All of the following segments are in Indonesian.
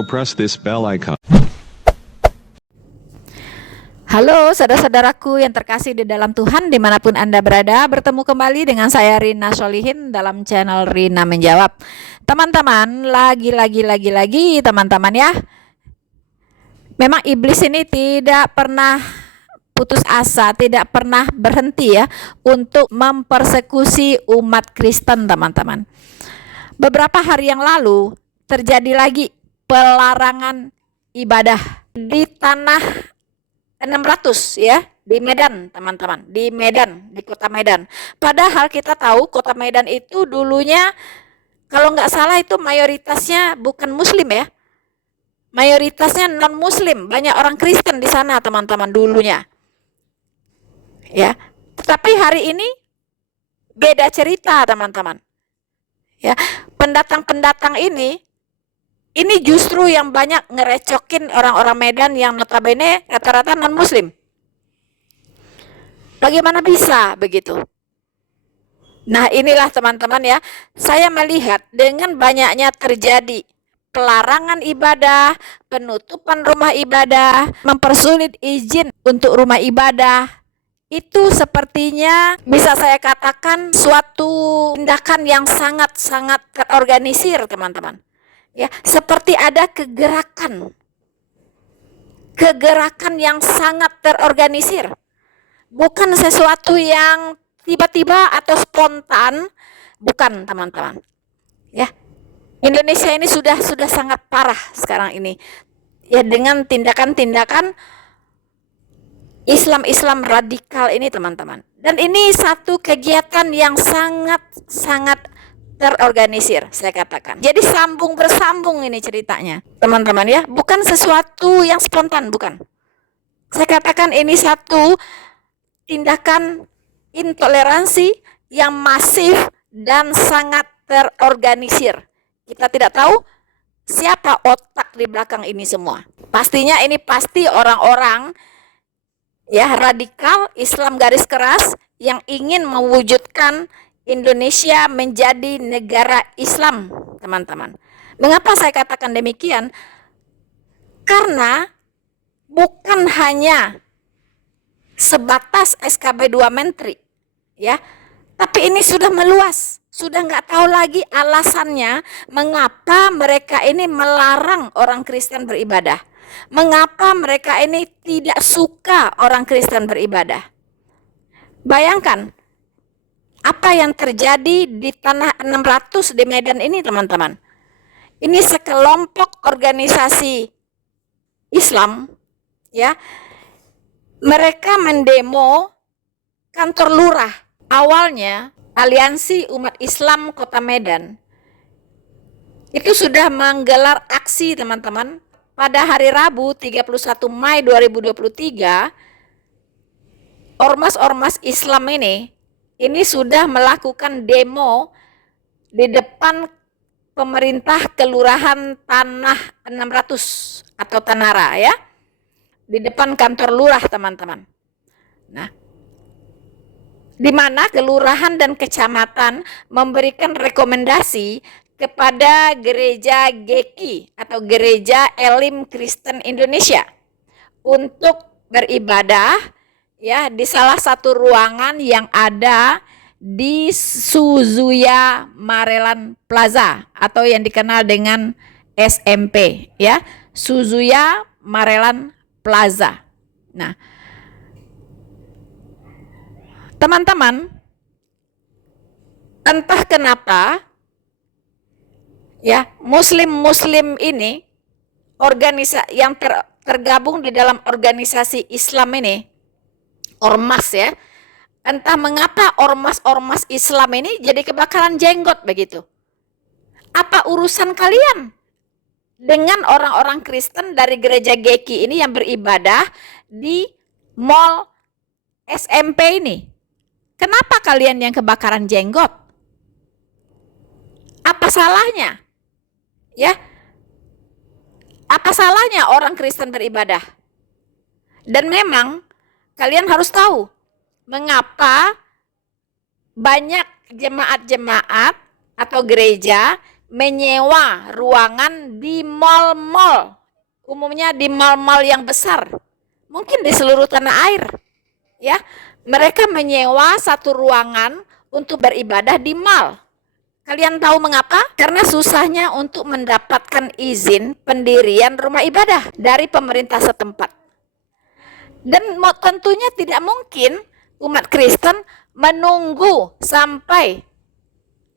Also press this bell icon. Halo saudara-saudaraku yang terkasih di dalam Tuhan dimanapun Anda berada, bertemu kembali dengan saya Rina Solihin dalam channel Rina Menjawab. Teman-teman, lagi teman-teman ya. Memang iblis ini tidak pernah putus asa, tidak pernah berhenti ya untuk mempersekusi umat Kristen, teman-teman. Beberapa hari yang lalu terjadi lagi pelarangan ibadah di tanah 600 ya, di Medan, teman-teman, di Medan, di kota Medan. Padahal kita tahu kota Medan itu dulunya kalau nggak salah itu mayoritasnya bukan muslim ya, mayoritasnya non muslim, banyak orang Kristen di sana, teman-teman, dulunya ya. Tetapi hari ini beda cerita, teman-teman ya. Pendatang-pendatang ini justru yang banyak ngerecokin orang-orang Medan yang notabene rata-rata non-muslim. Bagaimana bisa begitu? Nah, inilah teman-teman ya, saya melihat dengan banyaknya terjadi pelarangan ibadah, penutupan rumah ibadah, mempersulit izin untuk rumah ibadah, itu sepertinya bisa saya katakan suatu tindakan yang sangat-sangat terorganisir, teman-teman. Ya, seperti ada kegerakan yang sangat terorganisir, bukan sesuatu yang tiba-tiba atau spontan, bukan, teman-teman ya. Indonesia ini sudah sangat parah sekarang ini ya, dengan tindakan-tindakan Islam radikal ini, teman-teman. Dan ini satu kegiatan yang sangat terorganisir, saya katakan. Jadi sambung bersambung ini ceritanya, teman-teman ya, bukan sesuatu yang spontan, bukan. Saya katakan ini satu tindakan intoleransi yang masif dan sangat terorganisir. Kita tidak tahu siapa otak di belakang ini semua. Pastinya ini pasti orang-orang ya radikal Islam garis keras yang ingin mewujudkan Indonesia menjadi negara Islam, teman-teman. Mengapa saya katakan demikian? Karena bukan hanya sebatas SKB 2 Menteri, ya, tapi ini sudah meluas. Sudah nggak tahu lagi alasannya mengapa mereka ini melarang orang Kristen beribadah. Mengapa mereka ini tidak suka orang Kristen beribadah. Bayangkan apa yang terjadi di tanah 600 di Medan ini, teman-teman. Ini sekelompok organisasi Islam ya. Mereka mendemo kantor lurah. Awalnya Aliansi Umat Islam Kota Medan itu sudah menggelar aksi, teman-teman, pada hari Rabu 31 Mei 2023. Ormas-ormas Islam ini sudah melakukan demo di depan pemerintah kelurahan Tanah 600 atau Tanara ya, di depan kantor lurah, teman-teman. Nah, di mana kelurahan dan kecamatan memberikan rekomendasi kepada gereja GKI atau Gereja Elim Kristen Indonesia untuk beribadah ya di salah satu ruangan yang ada di Suzuya Marelan Plaza atau yang dikenal dengan SMP ya, Suzuya Marelan Plaza. Nah, teman-teman, entah kenapa ya muslim ini yang tergabung di dalam organisasi Islam ini, ormas ya, entah mengapa ormas Islam ini jadi kebakaran jenggot begitu. Apa urusan kalian dengan orang-orang Kristen dari gereja GKI ini yang beribadah di mall SMP ini? Kenapa kalian yang kebakaran jenggot? Apa salahnya? Ya, apa salahnya orang Kristen beribadah? Dan memang kalian harus tahu mengapa banyak jemaat-jemaat atau gereja menyewa ruangan di mal-mal, umumnya di mal-mal yang besar, mungkin di seluruh tanah air, ya. Mereka menyewa satu ruangan untuk beribadah di mal. Kalian tahu mengapa? Karena susahnya untuk mendapatkan izin pendirian rumah ibadah dari pemerintah setempat. Dan tentunya tidak mungkin umat Kristen menunggu sampai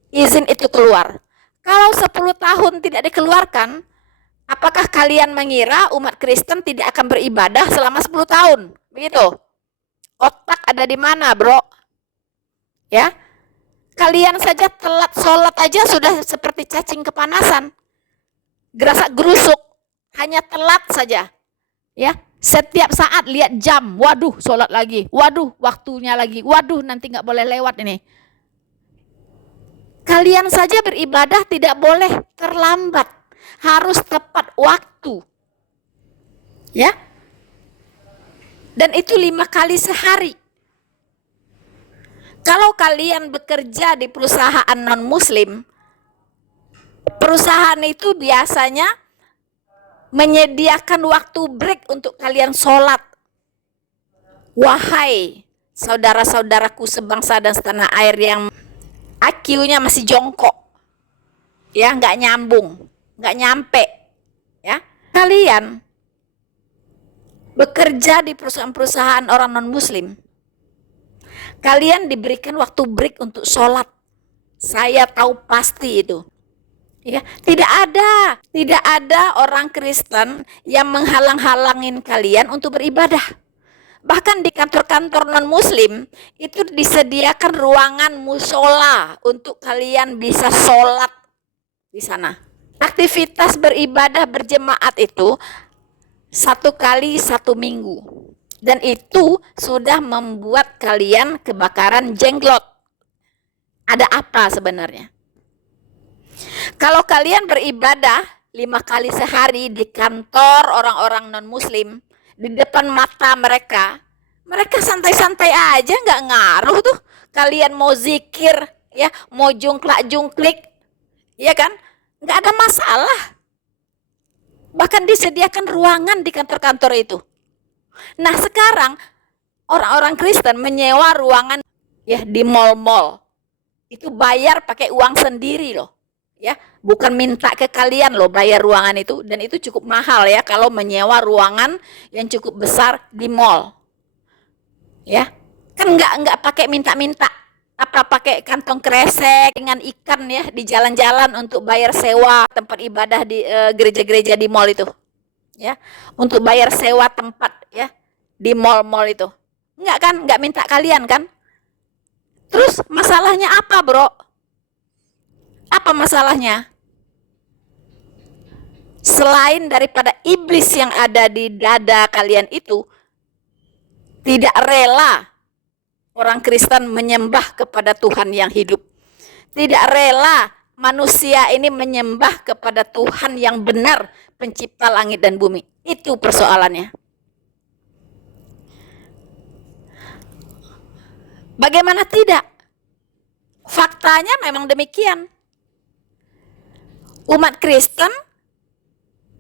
izin itu keluar. Kalau 10 tahun tidak dikeluarkan, apakah kalian mengira umat Kristen tidak akan beribadah selama 10 tahun? Begitu. Otak ada di mana, bro? Ya. Kalian saja telat sholat aja sudah seperti cacing kepanasan. Gerasak gerusuk. Hanya telat saja. Ya. Setiap saat lihat jam. Waduh, sholat lagi. Waduh, waktunya lagi. Waduh, nanti nggak boleh lewat ini. Kalian saja beribadah tidak boleh terlambat, harus tepat waktu, ya. Dan itu 5 kali sehari. Kalau kalian bekerja di perusahaan non-muslim, perusahaan itu biasanya menyediakan waktu break untuk kalian sholat. Wahai saudara-saudaraku sebangsa dan setanah air yang IQ-nya masih jongkok, ya, nggak nyambung, nggak nyampe, ya. Kalian bekerja di perusahaan-perusahaan orang non-muslim, kalian diberikan waktu break untuk sholat. Saya tahu pasti itu, ya. Tidak ada orang Kristen yang menghalang-halangin kalian untuk beribadah. Bahkan di kantor-kantor non-muslim itu disediakan ruangan musola untuk kalian bisa sholat di sana. Aktivitas beribadah berjemaat itu 1 kali 1 minggu. Dan itu sudah membuat kalian kebakaran jenglot. Ada apa sebenarnya? Kalau kalian beribadah 5 kali sehari di kantor orang-orang non-muslim, di depan mata mereka santai-santai aja, nggak ngaruh tuh. Kalian mau zikir, ya, mau jungklak-jungklik, ya kan? Nggak ada masalah. Bahkan disediakan ruangan di kantor-kantor itu. Nah, sekarang orang-orang Kristen menyewa ruangan, ya, di mal-mal. Itu bayar pakai uang sendiri loh. Ya, bukan minta ke kalian loh bayar ruangan itu, dan itu cukup mahal ya kalau menyewa ruangan yang cukup besar di mall. Ya, kan nggak pakai minta-minta, apa pakai kantong kresek dengan ikan ya di jalan-jalan untuk bayar sewa tempat ibadah di gereja-gereja di mall itu. Ya, untuk bayar sewa tempat ya di mall-mall itu. Nggak kan, nggak minta kalian kan? Terus masalahnya apa, bro? Apa masalahnya? Selain daripada iblis yang ada di dada kalian itu, tidak rela orang Kristen menyembah kepada Tuhan yang hidup. Tidak rela manusia ini menyembah kepada Tuhan yang benar, pencipta langit dan bumi. Itu persoalannya. Bagaimana tidak? Faktanya memang demikian. Umat Kristen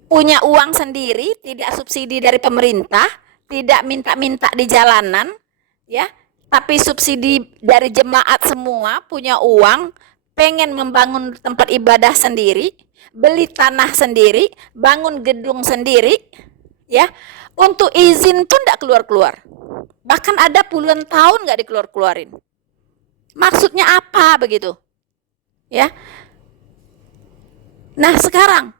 punya uang sendiri, tidak subsidi dari pemerintah, tidak minta-minta di jalanan, ya, tapi subsidi dari jemaat semua, punya uang, pengen membangun tempat ibadah sendiri, beli tanah sendiri, bangun gedung sendiri, ya, untuk izin pun tidak keluar-keluar. Bahkan ada puluhan tahun nggak dikeluar-keluarin. Maksudnya apa begitu? Ya. Nah, sekarang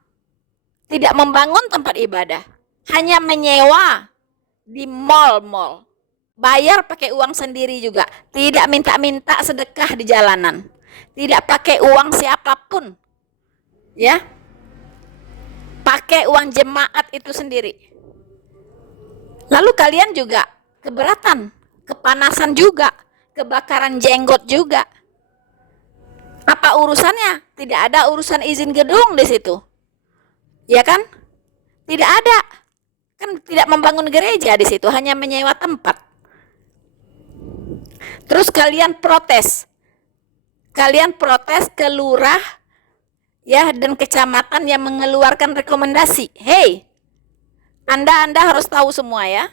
tidak membangun tempat ibadah, hanya menyewa di mal-mal. Bayar pakai uang sendiri juga, tidak minta-minta sedekah di jalanan. Tidak pakai uang siapapun. Ya. Pakai uang jemaat itu sendiri. Lalu kalian juga keberatan, kepanasan juga, kebakaran jenggot juga. Apa urusannya? Tidak ada urusan izin gedung di situ. Ya kan? Tidak ada. Kan tidak membangun gereja di situ, hanya menyewa tempat. Terus kalian protes. Kalian protes ke lurah ya, dan kecamatan yang mengeluarkan rekomendasi. Hey, Anda harus tahu semua ya.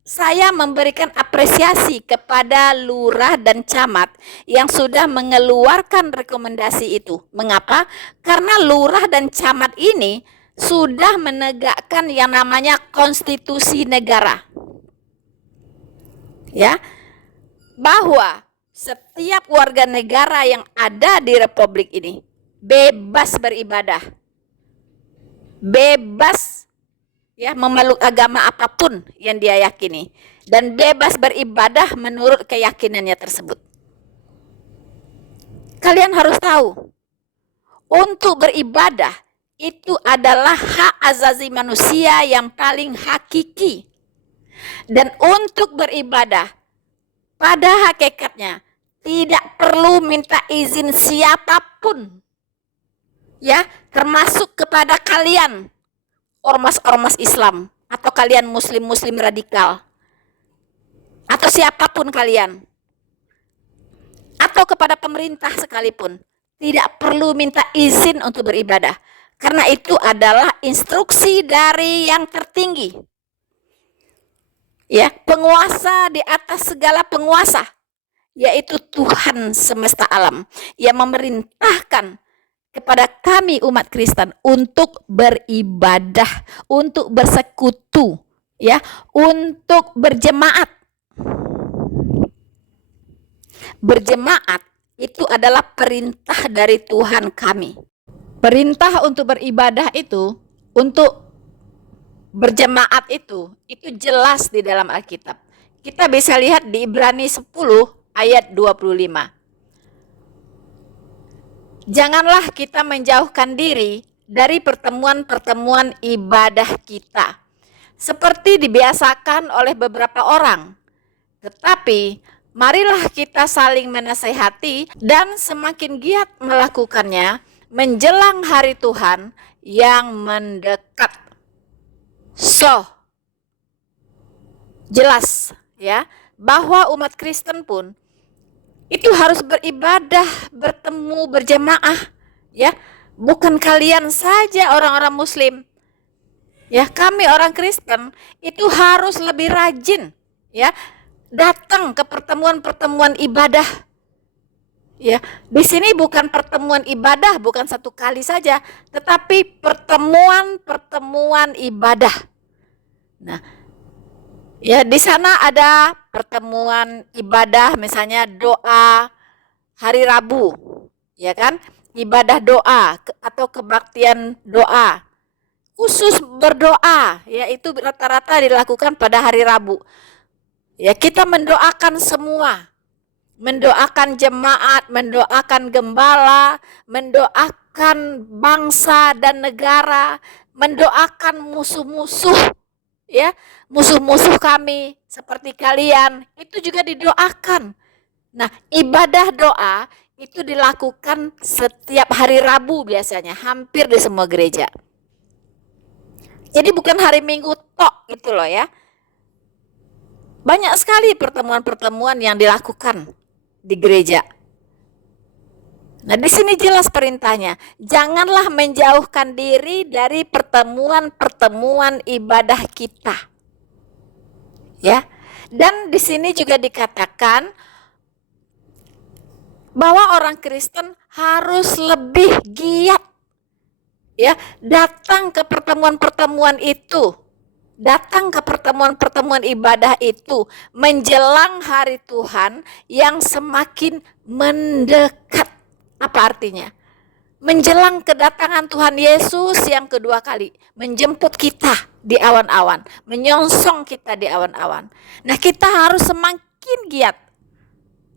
Saya memberikan apresiasi kepada lurah dan camat yang sudah mengeluarkan rekomendasi itu. Mengapa? Karena lurah dan camat ini sudah menegakkan yang namanya konstitusi negara. Ya, bahwa setiap warga negara yang ada di republik ini bebas beribadah, bebas ya memeluk agama apapun yang dia yakini, dan bebas beribadah menurut keyakinannya tersebut. Kalian harus tahu, untuk beribadah itu adalah hak azazi manusia yang paling hakiki. Dan untuk beribadah pada hakikatnya tidak perlu minta izin siapapun, ya, termasuk kepada kalian ormas-ormas Islam atau kalian muslim-muslim radikal atau siapapun kalian, atau kepada pemerintah sekalipun, tidak perlu minta izin untuk beribadah, karena itu adalah instruksi dari yang tertinggi, ya, penguasa di atas segala penguasa, yaitu Tuhan semesta alam, yang memerintahkan kepada kami umat Kristen untuk beribadah, untuk bersekutu, ya, untuk berjemaat. Berjemaat itu adalah perintah dari Tuhan kami. Perintah untuk beribadah itu, untuk berjemaat itu jelas di dalam Alkitab. Kita bisa lihat di Ibrani 10 ayat 25. Janganlah kita menjauhkan diri dari pertemuan-pertemuan ibadah kita, seperti dibiasakan oleh beberapa orang. Tetapi marilah kita saling menasehati dan semakin giat melakukannya menjelang hari Tuhan yang mendekat. So, jelas ya bahwa umat Kristen pun itu harus beribadah, bertemu, berjemaah, ya. Bukan kalian saja orang-orang muslim. Ya, kami orang Kristen itu harus lebih rajin, ya, datang ke pertemuan-pertemuan ibadah. Ya, di sini bukan pertemuan ibadah, bukan satu kali saja, tetapi pertemuan-pertemuan ibadah. Nah, ya, di sana ada pertemuan ibadah, misalnya doa hari Rabu, ya kan? Ibadah doa atau kebaktian doa. Khusus berdoa, yaitu rata-rata dilakukan pada hari Rabu. Ya, kita mendoakan semua. Mendoakan jemaat, mendoakan gembala, mendoakan bangsa dan negara, mendoakan musuh-musuh, ya, musuh-musuh kami seperti kalian, itu juga didoakan. Nah, ibadah doa itu dilakukan setiap hari Rabu biasanya, hampir di semua gereja. Jadi bukan hari Minggu tok gitu loh ya. Banyak sekali pertemuan-pertemuan yang dilakukan di gereja. Nah, di sini jelas perintahnya, janganlah menjauhkan diri dari pertemuan-pertemuan ibadah kita. Ya. Dan di sini juga dikatakan bahwa orang Kristen harus lebih giat, ya, datang ke pertemuan-pertemuan itu. Datang ke pertemuan-pertemuan ibadah itu menjelang hari Tuhan yang semakin mendekat. Apa artinya? Menjelang kedatangan Tuhan Yesus yang kedua kali, menjemput kita di awan-awan, menyongsong kita di awan-awan. Nah, kita harus semakin giat,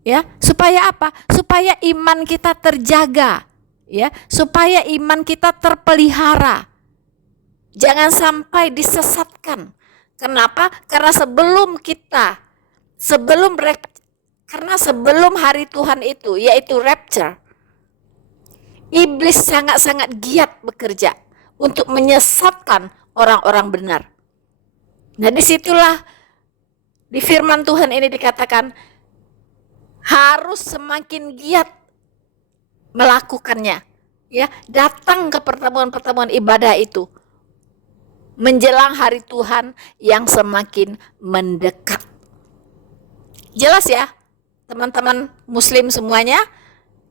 ya, supaya apa? Supaya iman kita terjaga, ya, supaya iman kita terpelihara. Jangan sampai disesatkan. Kenapa? Karena sebelum hari Tuhan itu, yaitu rapture, iblis sangat-sangat giat bekerja untuk menyesatkan orang-orang benar. Nah, disitulah di firman Tuhan ini dikatakan harus semakin giat melakukannya, ya, datang ke pertemuan-pertemuan ibadah itu menjelang hari Tuhan yang semakin mendekat. Jelas ya, teman-teman muslim semuanya,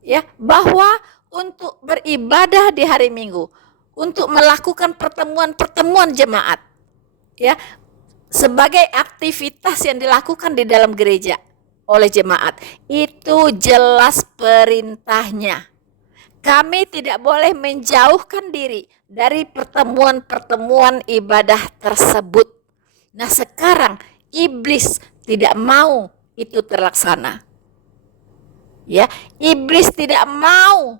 ya, bahwa untuk beribadah di hari Minggu, untuk melakukan pertemuan-pertemuan jemaat, ya, sebagai aktivitas yang dilakukan di dalam gereja oleh jemaat, itu jelas perintahnya. Kami tidak boleh menjauhkan diri dari pertemuan-pertemuan ibadah tersebut. Nah, sekarang iblis tidak mau itu terlaksana. Ya, iblis tidak mau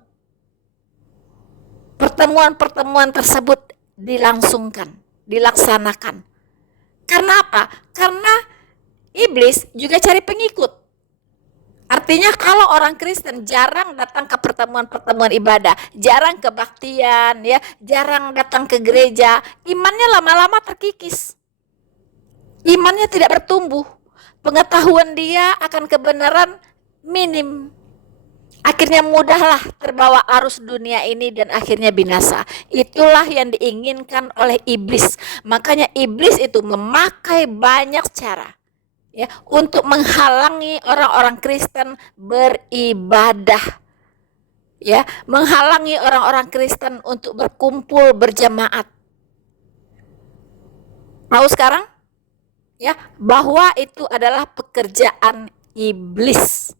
pertemuan-pertemuan tersebut dilaksanakan. Karena apa? Karena iblis juga cari pengikut. Artinya kalau orang Kristen jarang datang ke pertemuan-pertemuan ibadah, jarang kebaktian, ya, jarang datang ke gereja, imannya lama-lama terkikis. Imannya tidak bertumbuh. Pengetahuan dia akan kebenaran minim. Akhirnya mudahlah terbawa arus dunia ini dan akhirnya binasa. Itulah yang diinginkan oleh iblis. Makanya iblis itu memakai banyak cara, ya, untuk menghalangi orang-orang Kristen beribadah, ya, menghalangi orang-orang Kristen untuk berkumpul berjemaat. Tahu sekarang, ya, bahwa itu adalah pekerjaan iblis.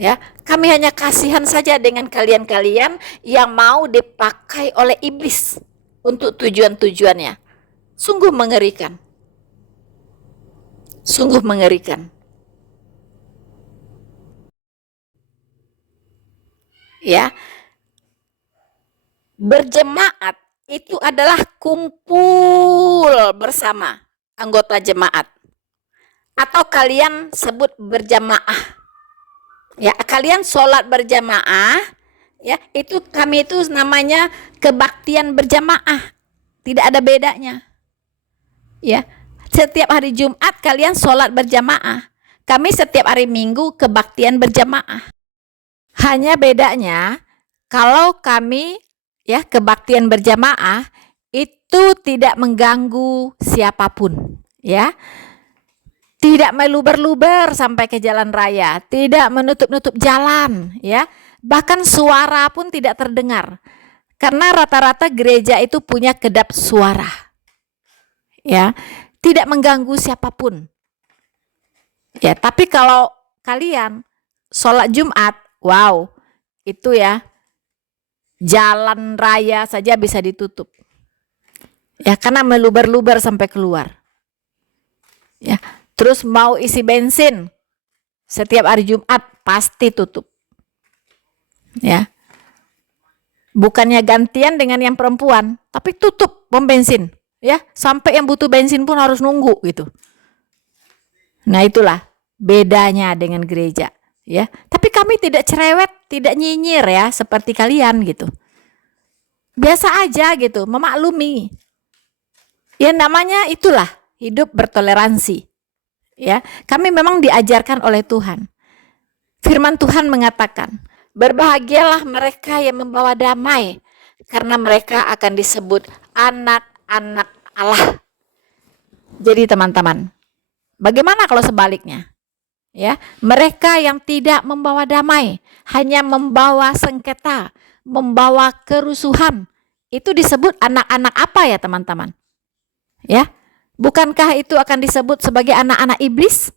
Ya, kami hanya kasihan saja dengan kalian-kalian yang mau dipakai oleh iblis untuk tujuan-tujuannya. Sungguh mengerikan. Sungguh mengerikan. Ya. Berjemaat itu adalah kumpul bersama anggota jemaat. Atau kalian sebut berjamaah. Ya, kalian sholat berjamaah, ya, itu kami itu namanya kebaktian berjamaah. Tidak ada bedanya. Ya. Setiap hari Jumat kalian sholat berjamaah. Kami setiap hari Minggu kebaktian berjamaah. Hanya bedanya kalau kami, ya, kebaktian berjamaah itu tidak mengganggu siapapun, ya. Tidak meluber-luber sampai ke jalan raya, tidak menutup-nutup jalan, ya. Bahkan suara pun tidak terdengar. Karena rata-rata gereja itu punya kedap suara. Ya. Tidak mengganggu siapapun. Ya, tapi kalau kalian sholat Jumat, wow, itu ya, jalan raya saja bisa ditutup. Ya, karena meluber-luber sampai keluar. Ya, terus mau isi bensin setiap hari Jumat pasti tutup. Ya. Bukannya gantian dengan yang perempuan, tapi tutup pom bensin. Ya, sampai yang butuh bensin pun harus nunggu gitu. Nah, itulah bedanya dengan gereja, ya. Tapi kami tidak cerewet, tidak nyinyir, ya, seperti kalian gitu. Biasa aja gitu, memaklumi. Ya, namanya itulah hidup bertoleransi. Ya, kami memang diajarkan oleh Tuhan. Firman Tuhan mengatakan, berbahagialah mereka yang membawa damai, karena mereka akan disebut anak-anak Allah. Jadi teman-teman, bagaimana kalau sebaliknya? Ya, mereka yang tidak membawa damai, hanya membawa sengketa, membawa kerusuhan, itu disebut anak-anak apa ya teman-teman? Ya, bukankah itu akan disebut sebagai anak-anak iblis?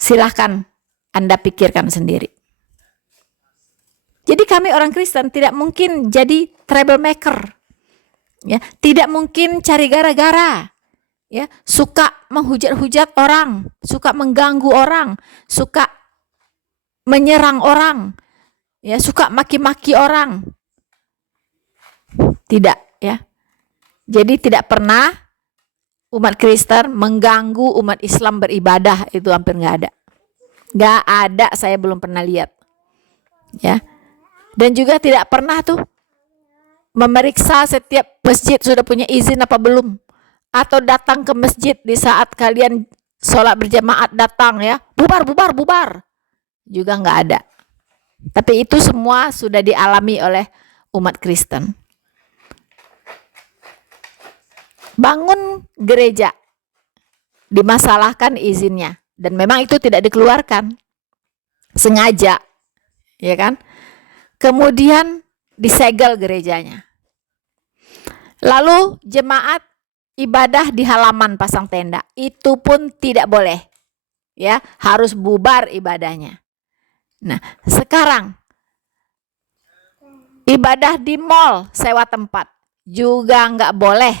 Silahkan Anda pikirkan sendiri. Jadi kami orang Kristen tidak mungkin jadi troublemaker, ya, tidak mungkin cari gara-gara, ya, suka menghujat-hujat orang, suka mengganggu orang, suka menyerang orang, ya, suka maki-maki orang. Tidak, ya. Jadi tidak pernah umat Kristen mengganggu umat Islam beribadah, itu hampir nggak ada. Nggak ada, saya belum pernah lihat. Ya. Dan juga tidak pernah tuh memeriksa setiap masjid sudah punya izin apa belum. Atau datang ke masjid di saat kalian sholat berjamaat datang, ya, bubar. Juga nggak ada. Tapi itu semua sudah dialami oleh umat Kristen. Bangun gereja, dimasalahkan izinnya, dan memang itu tidak dikeluarkan sengaja, ya kan? Kemudian disegel gerejanya. Lalu jemaat ibadah di halaman pasang tenda, itu pun tidak boleh, ya, harus bubar ibadahnya. Nah, sekarang ibadah di mall, sewa tempat juga nggak boleh,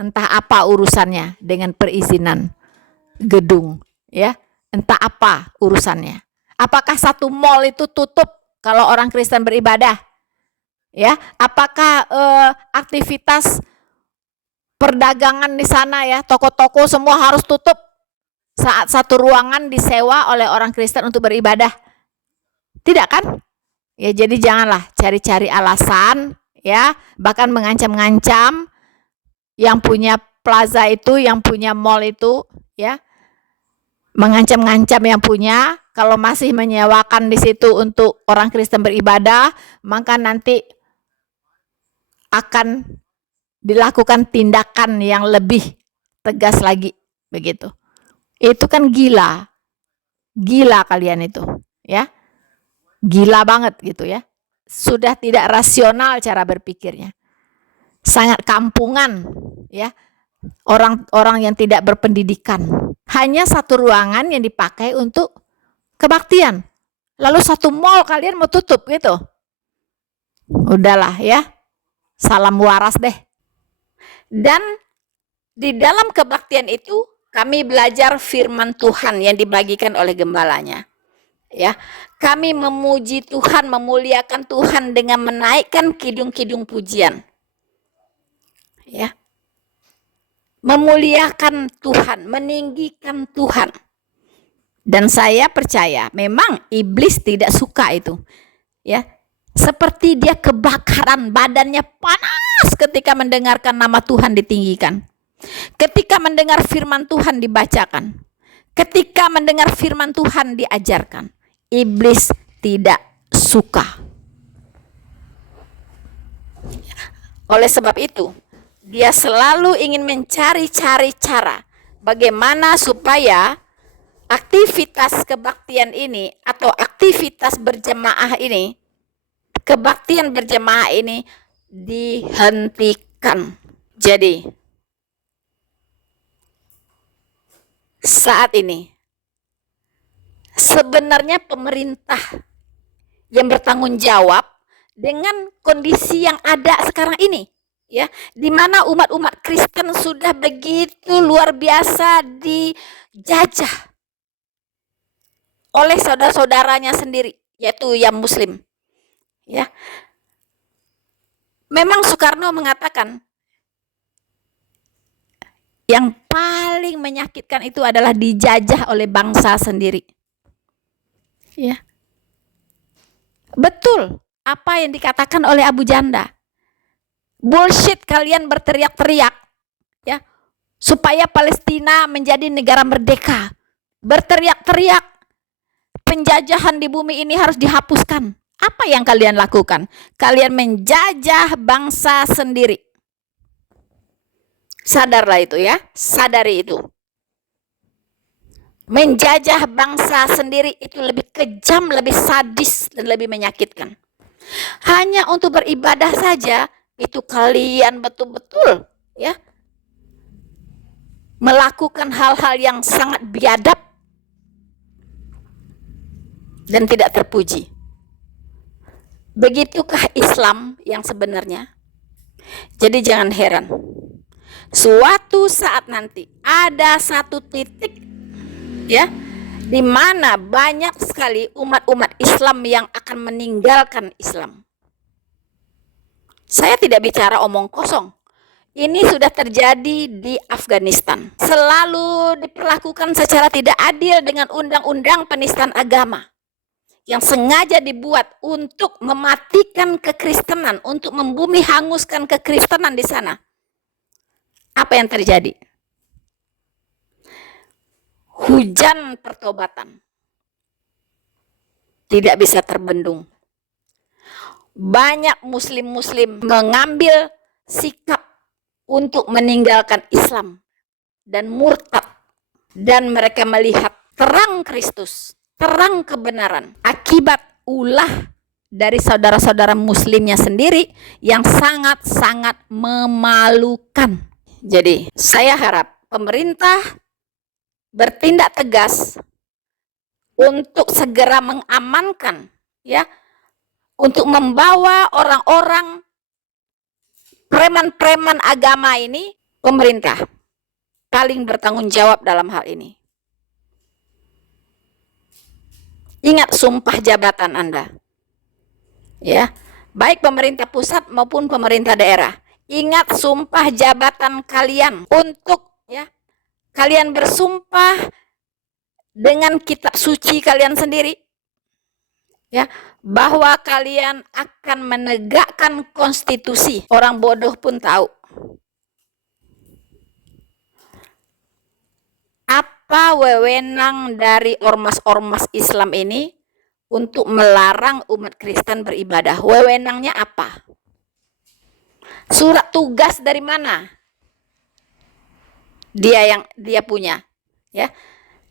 entah apa urusannya dengan perizinan gedung, ya, entah apa urusannya. Apakah satu mall itu tutup kalau orang Kristen beribadah? Ya, apakah aktivitas perdagangan di sana, ya, toko-toko semua harus tutup saat satu ruangan disewa oleh orang Kristen untuk beribadah? Tidak kan? Ya, jadi janganlah cari-cari alasan, ya, bahkan mengancam-ngancam yang punya plaza itu, yang punya mall itu, ya, mengancam-ngancam yang punya, kalau masih menyewakan di situ untuk orang Kristen beribadah, maka nanti akan dilakukan tindakan yang lebih tegas lagi, begitu. Itu kan gila kalian itu, ya, gila banget gitu, ya. Sudah tidak rasional cara berpikirnya, sangat kampungan, ya, orang-orang yang tidak berpendidikan. Hanya satu ruangan yang dipakai untuk kebaktian, lalu satu mall kalian mau tutup gitu. Udahlah, ya, salam waras deh. Dan di dalam kebaktian itu kami belajar firman Tuhan yang dibagikan oleh gembalanya, ya. Kami memuji Tuhan, memuliakan Tuhan dengan menaikkan kidung-kidung pujian, ya, memuliakan Tuhan, meninggikan Tuhan. Dan saya percaya memang iblis tidak suka itu, ya. Seperti dia kebakaran, badannya panas ketika mendengarkan nama Tuhan ditinggikan, ketika mendengar firman Tuhan dibacakan, ketika mendengar firman Tuhan diajarkan. Iblis tidak suka. Oleh sebab itu, dia selalu ingin mencari-cari cara bagaimana supaya aktivitas kebaktian ini atau aktivitas berjemaah ini, kebaktian berjemaah ini dihentikan. Jadi saat ini sebenarnya pemerintah yang bertanggung jawab dengan kondisi yang ada sekarang ini, ya, di mana umat-umat Kristen sudah begitu luar biasa dijajah oleh saudara-saudaranya sendiri, yaitu yang Muslim, ya. Memang Soekarno mengatakan yang paling menyakitkan itu adalah dijajah oleh bangsa sendiri, ya. Betul apa yang dikatakan oleh Abu Janda. Bullshit kalian berteriak-teriak, ya, supaya Palestina menjadi negara merdeka. Berteriak-teriak penjajahan di bumi ini harus dihapuskan. Apa yang kalian lakukan? Kalian menjajah bangsa sendiri. Sadarlah itu, ya, sadari itu. Menjajah bangsa sendiri itu lebih kejam, lebih sadis, dan lebih menyakitkan. Hanya untuk beribadah saja itu kalian betul-betul, ya, melakukan hal-hal yang sangat biadab dan tidak terpuji. Begitukah Islam yang sebenarnya? Jadi jangan heran, suatu saat nanti ada satu titik, ya, di mana banyak sekali umat-umat Islam yang akan meninggalkan Islam. Saya tidak bicara omong kosong. Ini sudah terjadi di Afghanistan. Selalu diperlakukan secara tidak adil dengan undang-undang penistaan agama yang sengaja dibuat untuk mematikan kekristenan, untuk membumi hanguskan kekristenan di sana. Apa yang terjadi? Hujan pertobatan tidak bisa terbendung banyak muslim-muslim mengambil sikap untuk meninggalkan Islam dan murtad, dan mereka melihat terang Kristus, terang kebenaran, akibat ulah dari saudara-saudara muslimnya sendiri yang sangat-sangat memalukan. Jadi saya harap pemerintah bertindak tegas untuk segera mengamankan, ya, untuk membawa orang-orang preman-preman agama ini. Pemerintah paling bertanggung jawab dalam hal ini. Ingat sumpah jabatan Anda, ya, baik pemerintah pusat maupun pemerintah daerah. Ingat sumpah jabatan kalian untuk, ya, kalian bersumpah dengan kitab suci kalian sendiri, ya, bahwa kalian akan menegakkan konstitusi. Orang bodoh pun tahu apa wewenang dari ormas-ormas Islam ini untuk melarang umat Kristen beribadah. Wewenangnya apa? Surat tugas dari mana? Dia punya, ya.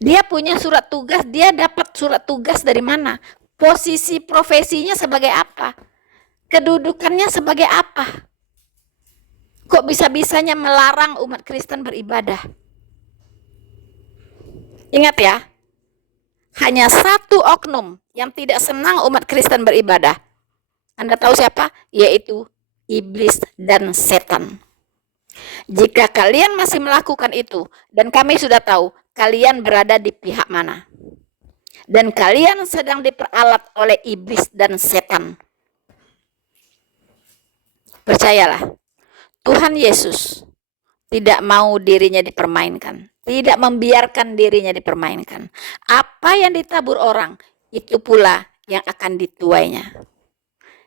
Dia punya surat tugas, dia dapat surat tugas dari mana? Posisi profesinya sebagai apa? Kedudukannya sebagai apa? Kok bisa-bisanya melarang umat Kristen beribadah? Ingat ya, hanya satu oknum yang tidak senang umat Kristen beribadah. Anda tahu siapa? Yaitu iblis dan setan. Jika kalian masih melakukan itu, dan kami sudah tahu kalian berada di pihak mana, dan kalian sedang diperalat oleh iblis dan setan, percayalah, Tuhan Yesus tidak mau dirinya dipermainkan, tidak membiarkan dirinya dipermainkan. Apa yang ditabur orang, itu pula yang akan dituainya.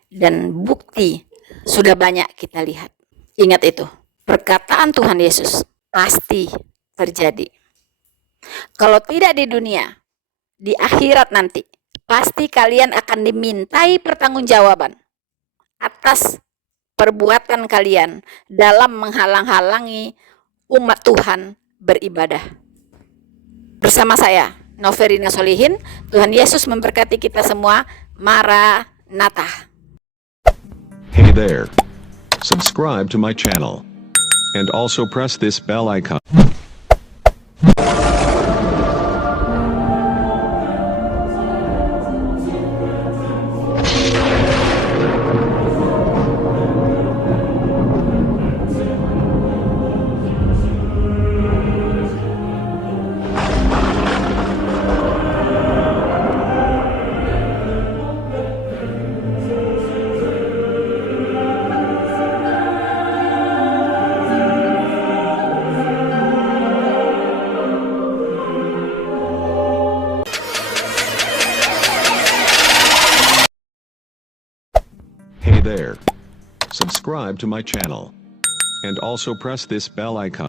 Dan bukti sudah banyak kita lihat. Ingat itu, perkataan Tuhan Yesus pasti terjadi. Kalau tidak di dunia, di akhirat nanti, pasti kalian akan dimintai pertanggungjawaban atas perbuatan kalian dalam menghalang-halangi umat Tuhan beribadah. Bersama saya, Noverina Solihin, Tuhan Yesus memberkati kita semua. Maranatha. Hey there. Subscribe to my channel. And also press this bell icon. Hey there. Subscribe to my channel. And also press this bell icon.